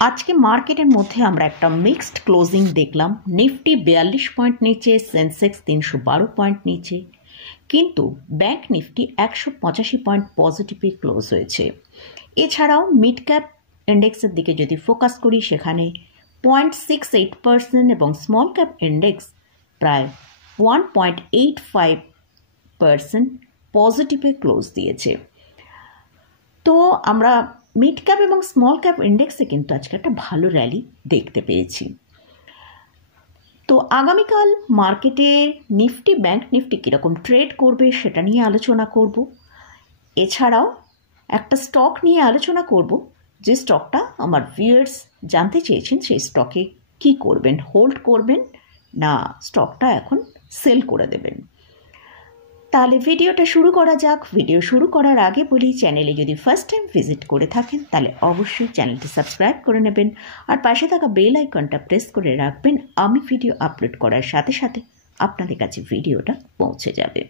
आज के मार्केटर मध्य আমরা একটা মিক্সড ক্লোজিং দেখলাম। নিফটি 42 পয়েন্ট নিচে, সেন্সেক্স 312 পয়েন্ট নিচে, কিন্তু ব্যাংক নিফটি 185 পয়েন্ট পজিটিভে ক্লোজ হয়েছে। এছাড়াও মিড ক্যাপ ইন্ডেক্সের দিকে যদি ফোকাস করি সেখানে 0.68% এবং স্মল ক্যাপ ইন্ডেক্স প্রায় 1.85% পজিটিভে ক্লোজ দিয়েছে। তো আমরা মিড ক্যাপ এবং স্মল ক্যাপ ইন্ডেক্সে কিন্তু আজকে একটা ভালো র্যালি দেখতে পেয়েছি। তো আগামীকাল মার্কেটে নিফটি ব্যাংক নিফটি কীরকম ট্রেড করবে সেটা নিয়ে আলোচনা করব। এছাড়াও একটা স্টক নিয়ে আলোচনা করব, যে স্টকটা আমার ভিউয়ার্স জানতে চেয়েছেন সেই স্টকে কি করবেন, হোল্ড করবেন না স্টকটা এখন সেল করে দেবেন। তাহলে ভিডিওটা শুরু করা যাক। ভিডিও শুরু করার আগে বলি, চ্যানেলে যদি ফার্স্ট টাইম ভিজিট করে থাকেন তাহলে অবশ্যই চ্যানেলটি সাবস্ক্রাইব করে নেবেন আর পাশে থাকা বেল আইকনটা প্রেস করে রাখবেন। আমি ভিডিও আপলোড করার সাথে সাথে আপনাদের কাছে ভিডিওটা পৌঁছে যাবে।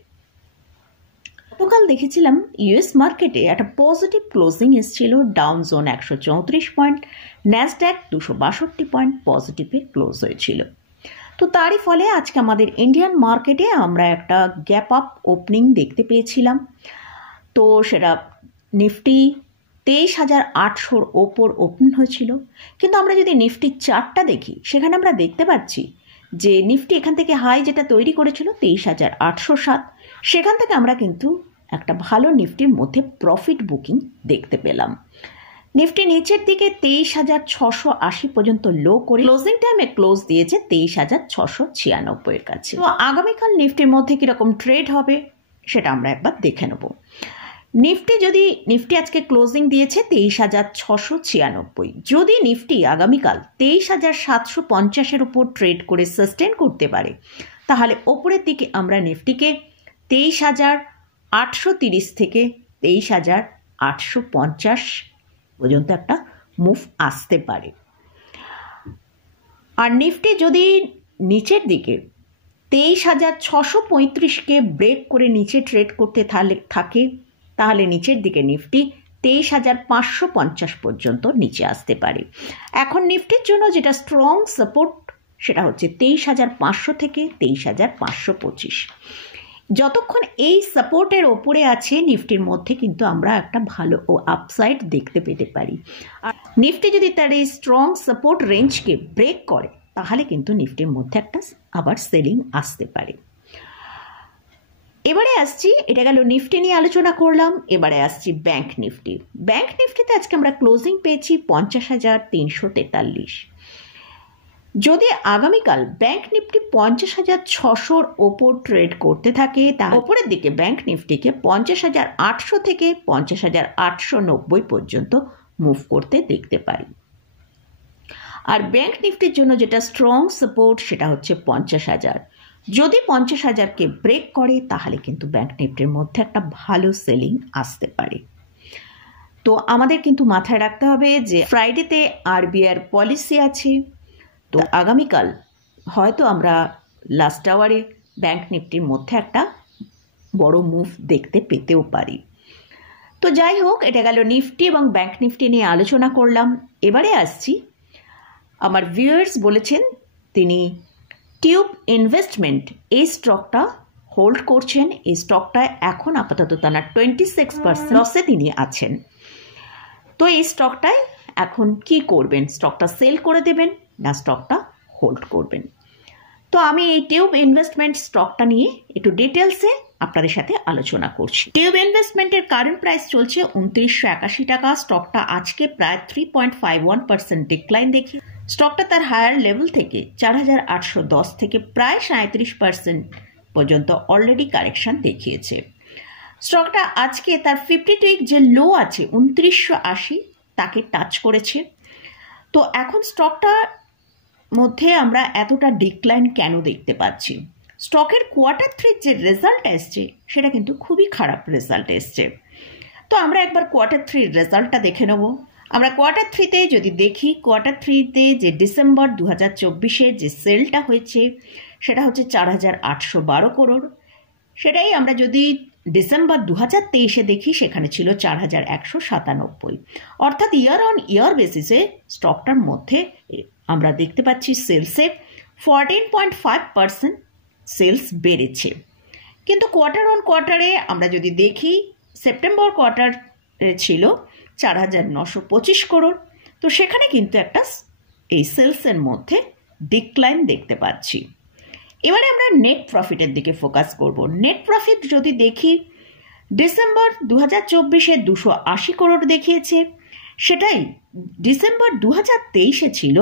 গতকাল দেখেছিলাম ইউএস মার্কেটে একটা পজিটিভ ক্লোজিং এসেছিল। Dow Jones 134 point, Nasdaq 262 point পজিটিভে ক্লোজ হয়েছিল। তো তারই ফলে আজকে আমাদের ইন্ডিয়ান মার্কেটে আমরা একটা গ্যাপ আপ ওপেনিং দেখতে পেয়েছিলাম। তো সেটা নিফটি 23,800 ওপর ওপেন হয়েছিল। কিন্তু আমরা যদি নিফটির চার্টটা দেখি সেখানে আমরা দেখতে পাচ্ছি যে নিফটি এখান থেকে হাই যেটা তৈরি করেছিল 23,807, সেখান থেকে আমরা কিন্তু একটা ভালো নিফটির মধ্যে প্রফিট বুকিং দেখতে পেলাম। নিফটি নিচের দিকে 23,680 পর্যন্ত লো করে ক্লোজিং টাইমে ক্লোজ দিয়েছে 23,696 এর কাছে। তো আগামীকাল নিফটির মধ্যে কিরকম ট্রেড হবে সেটা আমরা একবার দেখে নেব। নিফটি আজকে ক্লোজিং দিয়েছে 23,696। যদি নিফটি আগামীকাল 23,750 উপর ট্রেড করে সাস্টেন করতে পারে তাহলে ওপরের দিকে আমরা নিফটিকে 23,830 থেকে 23,850 পর্যন্ত একটা মুভ আসতে পারে। আর নিফটি যদি নিচের দিকে 23,635কে ব্রেক করে নিচে ট্রেড করতে থাকে তাহলে নিচের দিকে নিফটি 23,550 পর্যন্ত নিচে আসতে পারে। এখন নিফটির জন্য যেটা স্ট্রং সাপোর্ট সেটা হচ্ছে 23,500 থেকে 23,525। যতক্ষণ এই সাপোর্টের ওপরে আছে নিফটির মধ্যে কিন্তু আমরা একটা ভালো আপসাইড দেখতে পেতে পারি। আর নিফটি যদি তার এই স্ট্রং সাপোর্ট রেঞ্জকে ব্রেক করে তাহলে কিন্তু নিফটির মধ্যে একটা আবার সেলিং আসতে পারে। এবারে আসছি, এটা গেল নিফটি নিয়ে আলোচনা করলাম। এবারে আসছি ব্যাংক নিফটি। ব্যাংক নিফটিতে আজকে আমরা ক্লোজিং পেয়েছি 50,343। যদি আগামীকাল ব্যাংক নিফটি 50,600 ওপর ট্রেড করতে থাকে তা ওপরের দিকে ব্যাংক নিফটিকে 50,800 থেকে 50,890 পর্যন্ত মুভ করতে দেখতে পারি। আর ব্যাংক নিফটির জন্য যেটা স্ট্রং সাপোর্ট সেটা হচ্ছে 50,000। যদি 50,000কে ব্রেক করে তাহলে কিন্তু ব্যাংক নিফটির মধ্যে একটা ভালো সেলিং আসতে পারে। তো আমাদের কিন্তু মাথায় রাখতে হবে যে ফ্রাইডেতে আরবিআইয়ের পলিসি আছে। তো আগামীকাল হয়তো আমরা লাস্ট আওয়ারে ব্যাংক নিফটির মধ্যে একটা বড় মুভ দেখতে পেতেও পারি। তো যাই হোক, এটা গেল নিফটি এবং ব্যাংক নিফটি নিয়ে আলোচনা করলাম। এবারে আসছি, আমার ভিউয়ার্স বলেছেন তিনি টিউব ইনভেস্টমেন্ট এই স্টকটা হোল্ড করছেন। এই স্টকটা এখন আপাতত তারা 26% লসে তিনি আছেন। তো এই স্টকটায় এখন কি করবেন? স্টকটা সেল করে দেবেন না স্টকটা হোল্ড করবেন? তো আমি এই টিউব ইনভেস্টমেন্ট স্টকটা নিয়ে একটু ডিটেলসে আপনাদের সাথে আলোচনা করছি। টিউব ইনভেস্টমেন্টের কারেন্ট প্রাইস চলছে 2981 টাকা। স্টকটা আজকে প্রায় 3.51% ডিক্লাইন দেখি। স্টকটা তার হায়ার লেভেল থেকে 4,810 থেকে প্রায় 37% পর্যন্ত অলরেডি কারেকশন দেখিয়েছে। স্টকটা আজকে তার 52 উইক যে লো আছে 2980 তাকে টাচ করেছে। তো এখন স্টকটার মধ্যে আমরা এতটা ডিক্লাইন কেন দেখতে পাচ্ছি? স্টকের Q3 যে রেজাল্ট এসছে সেটা কিন্তু খুবই খারাপ রেজাল্ট এসছে। তো আমরা একবার Q3 রেজাল্টটা দেখে নেব। আমরা Q3তে যদি দেখি, Q3তে যে ডিসেম্বর 2024 যে সেলটা হয়েছে সেটা হচ্ছে 4,812 করোড়। সেটাই আমরা যদি ডিসেম্বর 2023-এ দেখি সেখানে ছিল 4197, অর্থাৎ ইয়ার অন ইয়ার বেসিসে স্টকটার মধ্যে আমরা দেখতে পাচ্ছি সেলসে 14.5% সেলস বেড়েছে। কিন্তু কোয়ার্টার অন কোয়ার্টারে আমরা যদি দেখি সেপ্টেম্বর কোয়ার্টারে ছিল 4925 করোড়, তো সেখানে কিন্তু একটা এই সেলসের মধ্যে ডিক্লাইন দেখতে পাচ্ছি। এবারে আমরা নেট প্রফিটের দিকে ফোকাস করব। নেট প্রফিট যদি দেখি ডিসেম্বর 2024-এ 280 করোড় দেখিয়েছে, সেটাই ডিসেম্বর 2023-এ ছিল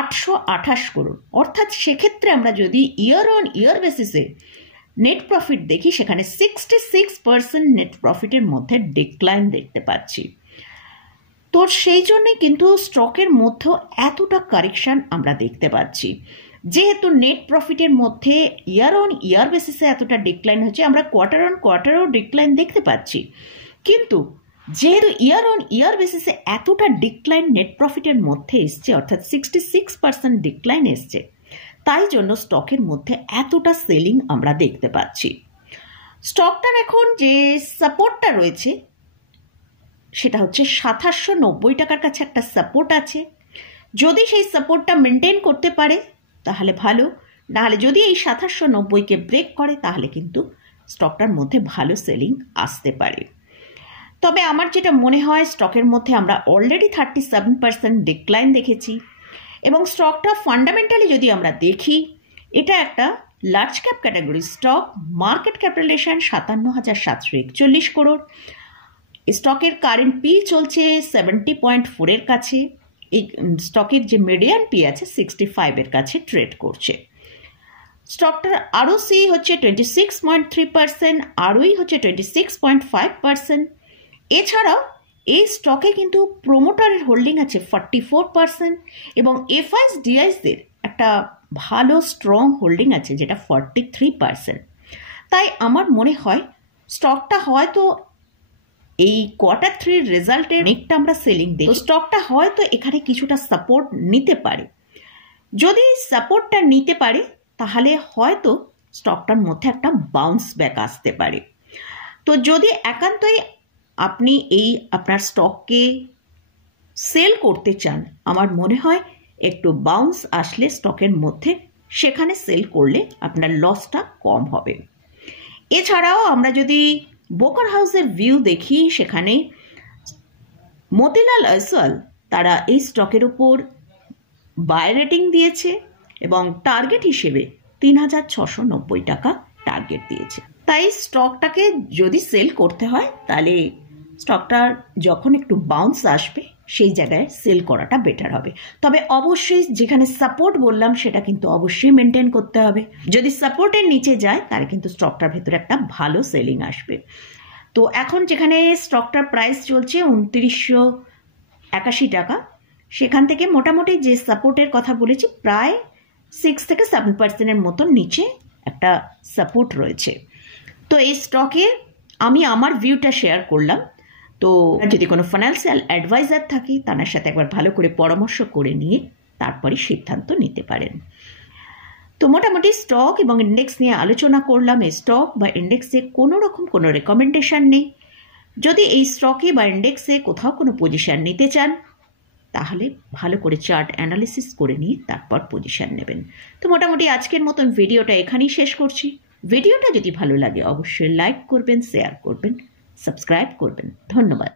828 করোড়, অর্থাৎ সেক্ষেত্রে আমরা যদি ইয়ার অন ইয়ার বেসিসে নেট প্রফিট দেখি সেখানে 66% নেট প্রফিটের মধ্যে ডিক্লাইন দেখতে পাচ্ছি। তো সেই জন্যই কিন্তু স্টকের মধ্যে এতটা কারেকশন আমরা দেখতে পাচ্ছি। যেহেতু নেট প্রফিটের মধ্যে ইয়ার অন ইয়ার বেসিসে এতটা ডিক্লাইন হচ্ছে, আমরা কোয়ার্টার অন কোয়ার্টারেও ডিক্লাইন দেখতে পাচ্ছি, কিন্তু যেহেতু ইয়ার অন ইয়ার বেসিসে এতটা ডিক্লাইন নেট প্রফিটের মধ্যে এসছে, অর্থাৎ 66% ডিক্লাইন এসছে, তাই জন্য স্টকের মধ্যে এতটা সেলিং আমরা দেখতে পাচ্ছি। স্টকটার এখন যে সাপোর্টটা রয়েছে সেটা হচ্ছে 2790 টাকার কাছে একটা সাপোর্ট আছে। যদি সেই সাপোর্টটা মেনটেন করতে পারে তাহলে ভালো, নাহলে যদি এই 2790-কে ব্রেক করে তাহলে কিন্তু স্টকটার মধ্যে ভালো সেলিং আসতে পারে। তবে আমার যেটা মনে হয় স্টকের মধ্যে আমরা অলরেডি 37% ডিক্লাইন দেখেছি, এবং স্টকটা ফান্ডামেন্টালি যদি আমরা দেখি এটা একটা large cap category stock, market capitalization 57,741 crore, স্টকের কারেন্ট পি চলছে 70.4-এর কাছে, এই স্টকের যে মিডিয়ান পি আছে 65-এর কাছে ট্রেড করছে। স্টকটার আরওসি হচ্ছে 26.3%, আরওই হচ্ছে 26.5%। এছাড়াও এই স্টকে কিন্তু প্রোমোটারের হোল্ডিং আছে 44%, এবং এফআইস ডিআইসদের একটা ভালো স্ট্রং হোল্ডিং আছে যেটা 43%। তাই আমার মনে হয় স্টকটা হয়তো এই Q3 রেজাল্টের অনেকটা আমরা সেলিং দেখি, স্টকটা হয়তো এখানে কিছুটা সাপোর্ট নিতে পারে। যদি সাপোর্টটা নিতে পারে তাহলে হয়তো স্টকটার মধ্যে একটা বাউন্স ব্যাক আসতে পারে। তো যদি একান্তই আপনি এই আপনার স্টককে সেল করতে চান, আমার মনে হয় একটু বাউন্স আসলে স্টকের মধ্যে সেখানে সেল করলে আপনার লসটা কম হবে। এছাড়াও আমরা যদি ব্রোকার হাউসের ভিউ দেখি সেখানে মতিলাল ওসওয়াল তারা এই স্টকের উপর বাই রেটিং দিয়েছে এবং টার্গেট হিসেবে 3690 টাকা টার্গেট দিয়েছে। তাই স্টকটাকে যদি সেল করতে হয় তাহলে স্টকটার যখন একটু বাউন্স আসবে সেই জায়গায় সেল করাটা বেটার হবে। তবে অবশ্যই যেখানে সাপোর্ট বললাম সেটা কিন্তু অবশ্যই মেনটেন করতে হবে। যদি সাপোর্টের নিচে যায় তাহলে কিন্তু স্টকটার ভেতরে একটা ভালো সেলিং আসবে। তো এখন যেখানে স্টকটার প্রাইস চলছে 2981 টাকা, সেখান থেকে মোটামুটি যে সাপোর্টের কথা বলেছি প্রায় 6 থেকে 7%-এর মতন নিচে একটা সাপোর্ট রয়েছে। তো এই স্টকে আমি আমার ভিউটা শেয়ার করলাম। তো যদি কোনো ফাইন্যান্সিয়াল অ্যাডভাইজার থাকে তার সাথে একবার ভালো করে পরামর্শ করে নিয়ে তারপরে সিদ্ধান্ত নিতে পারেন। তো মোটামুটি স্টক এবং ইন্ডেক্স নিয়ে আলোচনা করলাম। এই স্টক বা ইন্ডেক্সে কোনো রকম কোনো রেকমেন্ডেশন নেই। যদি এই স্টকে বা ইন্ডেক্সে কোথাও কোনো পজিশন নিতে চান তাহলে ভালো করে চার্ট অ্যানালিসিস করে নিয়ে তারপর পজিশন নেবেন। তো মোটামুটি আজকের মতন ভিডিওটা এখানেই শেষ করছি। ভিডিওটা যদি ভালো লাগে অবশ্যই লাইক করবেন, শেয়ার করবেন, সাবস্ক্রাইব করবেন। ধন্যবাদ।